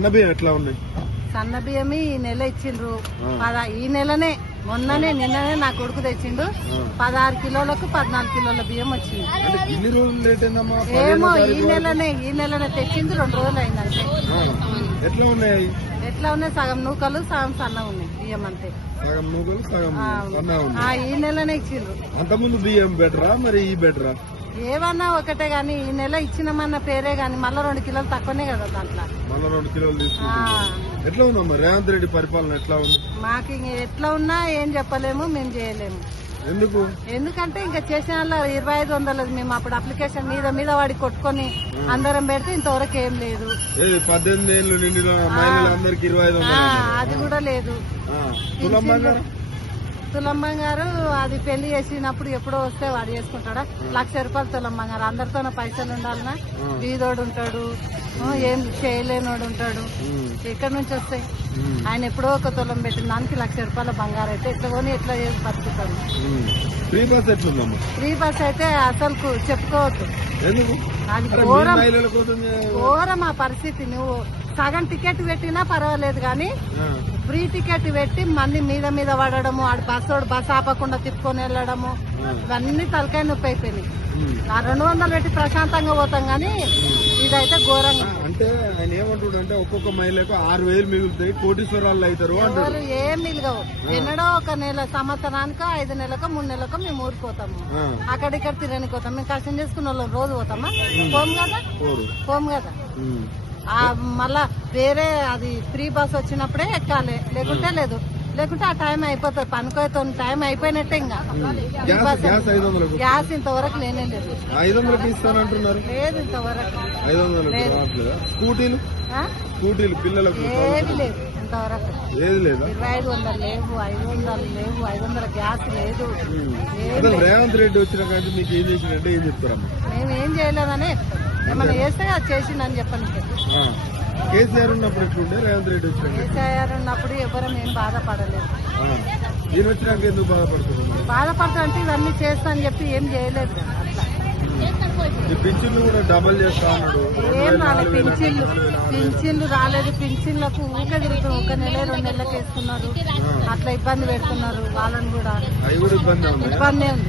సన్న బియ్యం ఎట్లా ఉంది? సన్న బియ్యం ఈ నెల ఇచ్చిండ్రు. ఈ నెలనే నిన్ననే నా కొడుకు తెచ్చిండు. 16 కిలోలకు 14 కిలోల బియ్యం వచ్చింది. ఏమో ఈ నెలనే తెచ్చింది. 2 రోజులు అయిందంటే. ఎట్లా ఉన్నాయి? సగం నూకలు సగం సన్న ఉన్నాయి బియ్యం అంతే. సగం నూకలు సగం సన్న ఉన్నాయి. ఈ నెలనే ఇచ్చిండ్రు. అంతకుముందు బియ్యం బెటరా మరి ఈ బెటరా? ఏమన్నా ఒకటే గాని ఈ నెల ఇచ్చినామన్న పేరే గాని మళ్ళా 2 కిలోలు తక్కువనే కదా దాంట్లో. మళ్ళా 2 కిలోలు తీసుకుంటాం. ఎట్లా ఉందమ్మా రేవంత్ రెడ్డి పరిపాలన ఎట్లా ఉంది? మాకు ఎట్లా ఉన్నా ఏం చెప్పలేము, మేము చేయలేము. ఎందుకంటే ఇంకా చేసిన 2500 మేము అప్పుడు అప్లికేషన్ మీద వాడి కొట్టుకొని అందరం పెడితే ఇంతవరకు ఏం లేదు. 18 ఏళ్ళు నిండిన మహిళలందరికీ 2500 అది కూడా లేదు. తులం బంగారు అది పెళ్లి చేసినప్పుడు ఎప్పుడో వస్తే వాడు చేసుకుంటాడా? 1,00,000 రూపాయలు తులం బంగారు. అందరితోనే పైసలు ఉండాలన్నా బీదోడు ఉంటాడు, ఏం చేయలేనోడు ఉంటాడు. ఎక్కడి నుంచి వస్తాయి? ఆయన ఎప్పుడో ఒక తులం పెట్టిన దానికి 1,00,000 రూపాయల బంగారు అయితే ఎట్లా కొని ఎట్లా చేసి బతుకుతాడు? ఫ్రీ బస్ అయితే అసలు చెప్పుకోవద్దు. అది ఘోరం ఆ పరిస్థితి. నువ్వు సగం టికెట్ పెట్టినా పర్వాలేదు గాని ఫ్రీ టికెట్ పెట్టి మళ్ళీ మీద పడడము, ఆడు బస్ ఆపకుండా తిప్పుకొని వెళ్ళడము, ఇవన్నీ తలకాయ నొప్పి అయిపోయినాయి. ఆ 200 పెట్టి ప్రశాంతంగా పోతాం గానీ ఇదైతే ఘోరంగా. అంటే ఆయన ఏమంటాడు అంటే ఒక్కొక్క మహిళకు 6,000 మిగులుతాయి, కోటీశ్వరాలు అవుతారు. ఏం మిగలవు. ఎన్నడో ఒక నెల సంవత్సరానికి 5 నెలలకు 3 నెలలకు మేము ఊరిపోతాము. అక్కడిక్కడ తిరగనికి పోతాం. మేము కష్టం చేసుకున్న వాళ్ళం రోజు పోతామా? పోము కదా. మళ్ళా వేరే అది ఫ్రీ బస్ వచ్చినప్పుడే ఎక్కాలి, లేకుంటే ఆ టైం అయిపోతుంది. పనుకోతో టైం అయిపోయినట్టే. ఇంకా గ్యాస్ ఇంతవరకు లేనే లేదు. 500 ఇస్తానంటున్నారు. లేదు ఇంతవరకు. 500 స్కూటీలు పిల్లలకు ఏది లేదు ఇంతవరకు. 2500 లేవు, 500 లేవు, 500 గ్యాస్ లేదు. రేవంత్ రెడ్డి వచ్చిన కానీ మీకు ఏం చేసిందంటే ఏం చెప్తారమ్మా? మేము ఏం చేయలేదని ఏమన్నా చేస్తే అది చేసిందని చెప్పండి. కేసీఆర్ ఉన్నప్పుడు ఎట్లుండే? రేవంత్ రెడ్డి వచ్చిన కేసీఆర్ ఉన్నప్పుడు ఎవరు మేము బాధపడలేదు. ఈయన వచ్చినాక ఎందుకు బాధపడుతున్నారు? బాధపడతా అంటే ఇవన్నీ చేస్తా అని చెప్పి ఏం చేయలేదు. పింఛన్లు కూడా డబల్ చేస్తా అన్నాడు. ఏం రాలేదు పింఛన్లు రాలేదు. పింఛన్లకు ఊకే తిరుగుతాం. 1 నెల 2 నెలలకు వేసుకున్నారు. అట్లా ఇబ్బంది పెడుతున్నారు వాళ్ళని కూడా. అవి కూడా ఇబ్బంది ఉంది.